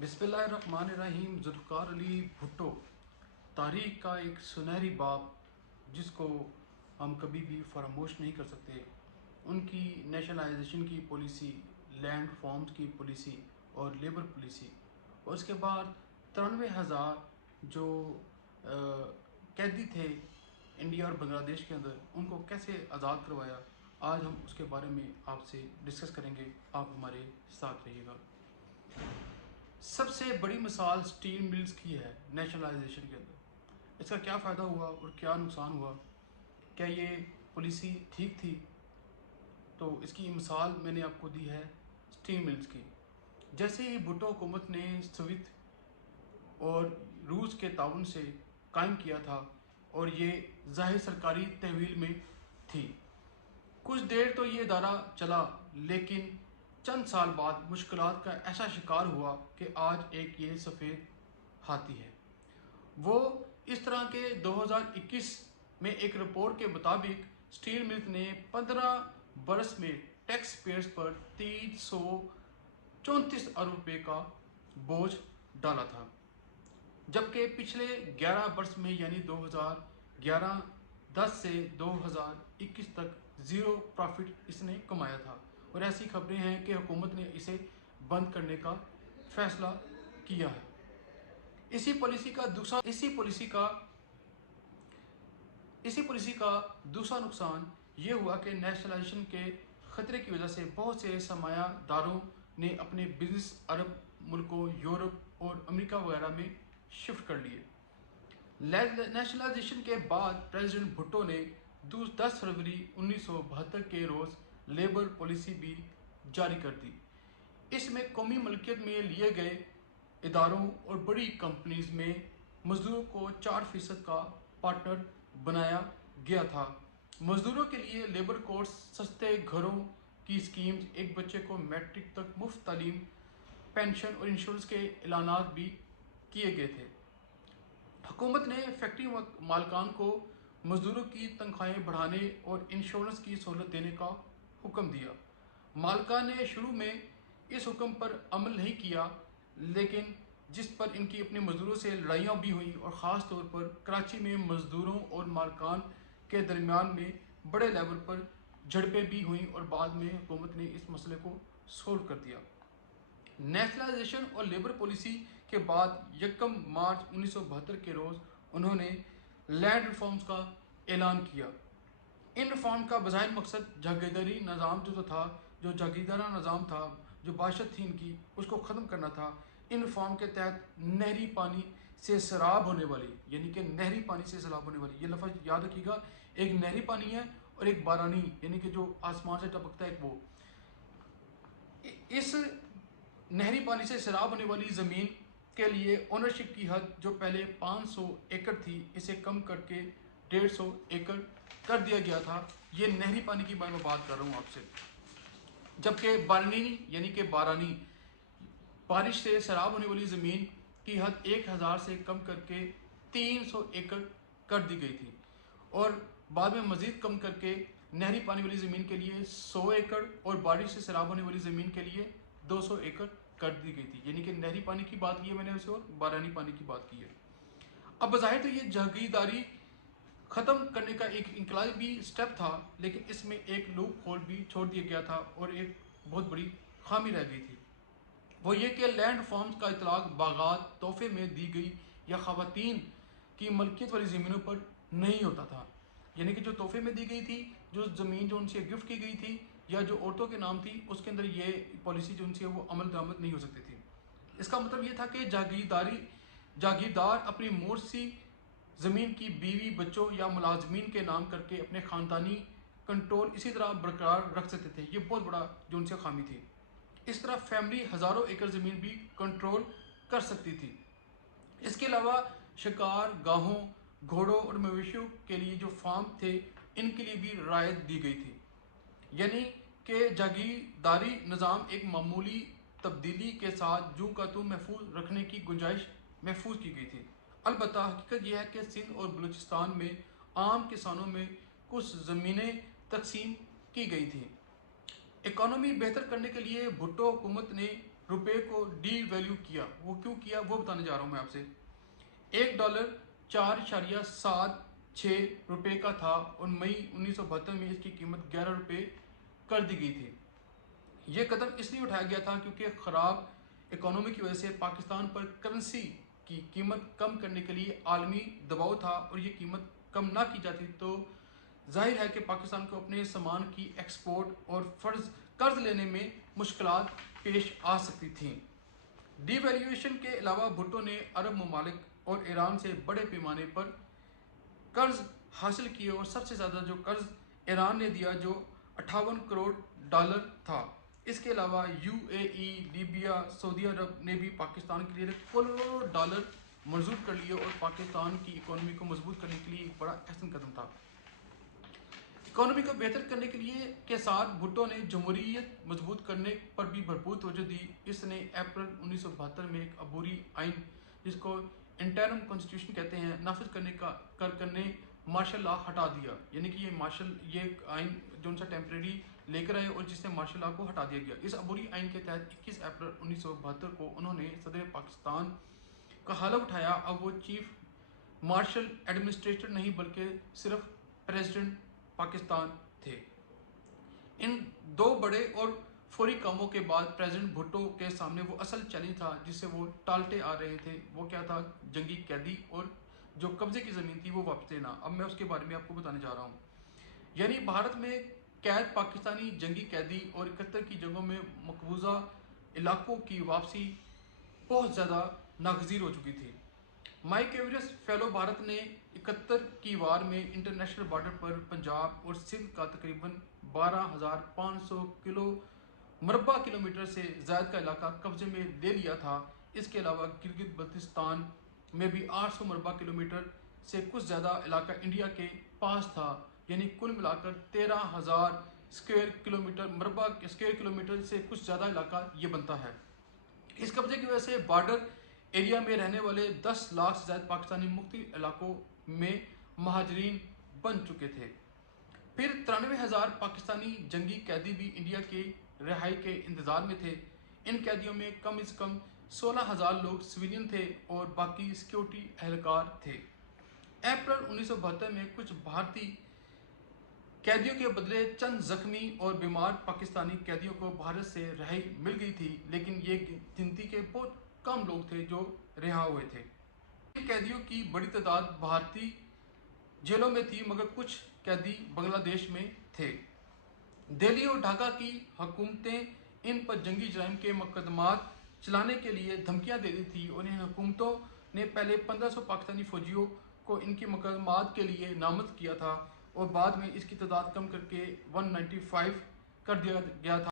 بسم اللہ الرحمن الرحیم۔ ذوالفقار علی بھٹو تاریخ کا ایک سنہری باب جس کو ہم کبھی بھی فراموش نہیں کر سکتے۔ ان کی نیشنلائزیشن کی پالیسی، لینڈ ریفارمز کی پالیسی اور لیبر پالیسی، اور اس کے بعد 93,000 جو قیدی تھے انڈیا اور بنگلہ دیش کے اندر، ان کو کیسے آزاد کروایا، آج ہم اس کے بارے میں آپ سے ڈسکس کریں گے۔ آپ ہمارے ساتھ رہیے گا۔ سب سے بڑی مثال سٹیل ملز کی ہے نیشنلائزیشن کے اندر۔ اس کا کیا فائدہ ہوا اور کیا نقصان ہوا؟ کیا یہ پالیسی ٹھیک تھی؟ تو اس کی مثال میں نے آپ کو دی ہے سٹیل ملز کی۔ جیسے ہی بھٹو حکومت نے سوویت اور روس کے تعاون سے قائم کیا تھا، اور یہ ظاہر سرکاری تحویل میں تھی، کچھ دیر تو یہ ادارہ چلا، لیکن چند سال بعد مشکلات کا ایسا شکار ہوا کہ آج ایک یہ سفید ہاتھی ہے۔ وہ اس طرح کے 2021 میں ایک رپورٹ کے مطابق سٹیل ملز نے 15 برس میں ٹیکس پیئرز پر 334 ارب روپے کا بوجھ ڈالا تھا، جبکہ پچھلے 11 برس میں یعنی 2011-10 سے 2021 تک زیرو پروفٹ اس نے کمایا تھا۔ اور ایسی خبریں ہیں کہ حکومت نے اسے بند کرنے کا فیصلہ کیا ہے۔ اسی پالیسی کا دوسرا نقصان یہ ہوا کہ نیشنلائزیشن کے خطرے کی وجہ سے بہت سے سرمایہ داروں نے اپنے بزنس عرب ملکوں، یورپ اور امریکہ وغیرہ میں شفٹ کر لیے۔ نیشنلائزیشن کے بعد پریزیڈنٹ بھٹو نے 10 فروری 1972 کے روز لیبر پالیسی بھی جاری کر دی۔ اس میں قومی ملکیت میں لیے گئے اداروں اور بڑی کمپنیز میں مزدوروں کو 4% کا پارٹنر بنایا گیا تھا۔ مزدوروں کے لیے لیبر کوڈز، سستے گھروں کی اسکیمز، ایک بچے کو میٹرک تک مفت تعلیم، پینشن اور انشورنس کے اعلانات بھی کیے گئے تھے۔ حکومت نے فیکٹری مالکان کو مزدوروں کی تنخواہیں بڑھانے اور انشورنس کی سہولت دینے کا حکم دیا۔ مالکان نے شروع میں اس حکم پر عمل نہیں کیا، لیکن جس پر ان کی اپنے مزدوروں سے لڑائیاں بھی ہوئیں، اور خاص طور پر کراچی میں مزدوروں اور مالکان کے درمیان میں بڑے لیول پر جھڑپیں بھی ہوئیں، اور بعد میں حکومت نے اس مسئلے کو سولو کر دیا۔ نیشنلائزیشن اور لیبر پالیسی کے بعد 1 مارچ 1972 کے روز انہوں نے لینڈ ریفارمز کا اعلان کیا۔ ان ریفارم کا بظاہر مقصد جاگیرداری نظام جو جاگیردارانہ نظام تھا، جو بادشاہت تھی ان کی، اس کو ختم کرنا تھا۔ ان ریفارم کے تحت نہری پانی سے سیراب ہونے والی، یعنی کہ نہری پانی سے سیراب ہونے والی، یہ لفظ یاد رکھیے گا، ایک نہری پانی ہے اور ایک بارانی، یعنی کہ جو آسمان سے ٹپکتا ہے، ایک وہ۔ اس نہری پانی سے سیراب ہونے والی زمین کے لیے اونرشپ کی حد جو پہلے 500 ایکڑ تھی، اسے کم کر کے 150 ایکڑ کر دیا گیا تھا۔ یہ نہری پانی کی میں بات کر رہا ہوں آپ سے۔ جبکہ بارانی یعنی کہ بارانی، بارش سے سیراب ہونے والی زمین کی حد 1000 سے کم کر کے 300 ایکڑ کر دی گئی تھی، اور بعد میں مزید کم کر کے نہری پانی والی زمین کے لیے 100 ایکڑ اور بارش سے سیراب ہونے والی زمین کے لیے 200 ایکڑ کر دی گئی تھی۔ یعنی کہ نہری پانی کی بات کی ہے میں نے اسے، اور بارانی پانی کی بات کی ہے۔ اب بظاہر تو یہ جاگیرداری ختم کرنے کا ایک انقلابی سٹیپ تھا، لیکن اس میں ایک لوپ ہول بھی چھوڑ دیا گیا تھا، اور ایک بہت بڑی خامی رہ گئی تھی۔ وہ یہ کہ لینڈ ریفارمز کا اطلاق باغات، تحفے میں دی گئی یا خواتین کی ملکیت والی زمینوں پر نہیں ہوتا تھا۔ یعنی کہ جو تحفے میں دی گئی تھی، جو زمین جو ان سے گفٹ کی گئی تھی، یا جو عورتوں کے نام تھی، اس کے اندر یہ پالیسی جو ان سے وہ عمل درآمد نہیں ہو سکتی تھی۔ اس کا مطلب یہ تھا کہ جاگیردار اپنی مورثی زمین کی بیوی، بچوں یا ملازمین کے نام کر کے اپنے خاندانی کنٹرول اسی طرح برقرار رکھ سکتے تھے۔ یہ بہت بڑا جو ان سے خامی تھی۔ اس طرح فیملی ہزاروں ایکڑ زمین بھی کنٹرول کر سکتی تھی۔ اس کے علاوہ شکار گاہوں، گھوڑوں اور مویشیوں کے لیے جو فارم تھے، ان کے لیے بھی رعایت دی گئی تھی۔ یعنی کہ جاگیرداری نظام ایک معمولی تبدیلی کے ساتھ جوں کا توں محفوظ رکھنے کی گنجائش محفوظ کی گئی تھی۔ البتہ حقیقت یہ ہے کہ سندھ اور بلوچستان میں عام کسانوں میں کچھ زمینیں تقسیم کی گئی تھیں۔ اکانومی بہتر کرنے کے لیے بھٹو حکومت نے روپے کو ڈی ویلیو کیا. وہ کیوں کیا وہ بتانے جا رہا ہوں میں آپ سے. $1 4.76 روپے کا تھا اور مئی 1972 میں اس کی قیمت 11 روپے کر دی گئی تھی. یہ قدم اس لیے اٹھایا گیا تھا کیونکہ خراب اکانومی کی وجہ سے پاکستان پر کرنسی کی قیمت کم کرنے کے لیے عالمی دباؤ تھا اور یہ قیمت کم نہ کی جاتی تو ظاہر ہے کہ پاکستان کو اپنے سامان کی ایکسپورٹ اور قرض لینے میں مشکلات پیش آ سکتی تھیں. ڈی ویلیویشن کے علاوہ بھٹو نے عرب ممالک اور ایران سے بڑے پیمانے پر قرض حاصل کیے اور سب سے زیادہ جو قرض ایران نے دیا جو $58 کروڑ تھا. اس کے علاوہ UAE، لیبیا، سعودی عرب نے بھی پاکستان کے لیے $1 منظور کر لیے اور پاکستان کی اکانومی کو مضبوط کرنے کے لیے ایک بڑا احسن قدم تھا. اکانومی کو بہتر کرنے کے ساتھ بھٹو نے جمہوریت مضبوط کرنے پر بھی بھرپور توجہ دی. اس نے اپریل 1972 میں ایک عبوری آئین جس کو انٹرم کانسٹیٹیوشن کہتے ہیں نافذ کرنے مارشل لا ہٹا دیا. یعنی کہ یہ آئین جو ان سے ٹیمپریری لے کر آئے اور جس نے مارشل لا کو ہٹا دیا گیا. اس عبوری آئین کے تحت 21 اپریل 1972 کو انہوں نے صدر پاکستان کا حلف اٹھایا. اب وہ چیف مارشل ایڈمنسٹریٹر نہیں بلکہ صرف پریزیڈنٹ پاکستان تھے. ان دو بڑے اور فوری کاموں کے بعد پریزیڈنٹ بھٹو کے سامنے وہ اصل چیلنج تھا جس سے وہ ٹالتے آ رہے تھے. وہ کیا تھا؟ جنگی قیدی اور جو قبضے کی زمین تھی وہ واپس لینا. اب میں اس کے بارے میں آپ کو بتانے جا رہا ہوں. یعنی بھارت میں قید پاکستانی جنگی قیدی اور 71 کی جنگوں میں مقبوضہ علاقوں کی واپسی بہت زیادہ ناگزیر ہو چکی تھی. مائک ایورس فیلو بھارت نے 71 کی وار میں انٹرنیشنل بارڈر پر پنجاب اور سندھ کا تقریباً 12,500 مربع کلومیٹر سے زائد کا علاقہ قبضے میں لے لیا تھا. اس کے علاوہ گلگت بلتستان میں بھی 800 مربع کلومیٹر سے کچھ زیادہ علاقہ انڈیا کے پاس تھا. یعنی کل ملا کر 13,000 مربع اسکوائر کلومیٹر سے کچھ زیادہ علاقہ یہ بنتا ہے. اس قبضے کی وجہ سے بارڈر ایریا میں رہنے والے 10 لاکھ سے زائد پاکستانی مختلف علاقوں میں مہاجرین بن چکے تھے. پھر 93,000 پاکستانی جنگی قیدی بھی انڈیا کی رہائی کے انتظار میں تھے. ان قیدیوں میں کم از کم 16,000 لوگ سویلین تھے اور باقی سیکیورٹی اہلکار تھے. اپریل 1972 میں کچھ بھارتی قیدیوں کے بدلے چند زخمی اور بیمار پاکستانی قیدیوں کو بھارت سے رہائی مل گئی تھی لیکن یہ گنتی کے بہت کم لوگ تھے جو رہا ہوئے تھے. قیدیوں کی بڑی تعداد بھارتی جیلوں میں تھی مگر کچھ قیدی بنگلہ دیش میں تھے. دہلی اور ڈھاکہ کی حکومتیں ان پر جنگی جرائم کے مقدمات چلانے کے لیے دھمکیاں دیتی تھی اور ان حکومتوں نے پہلے 1500 پاکستانی فوجیوں کو ان کے مقدمات کے لیے نامزد کیا تھا اور بعد میں اس کی تعداد کم کر کے 195 کر دیا گیا تھا.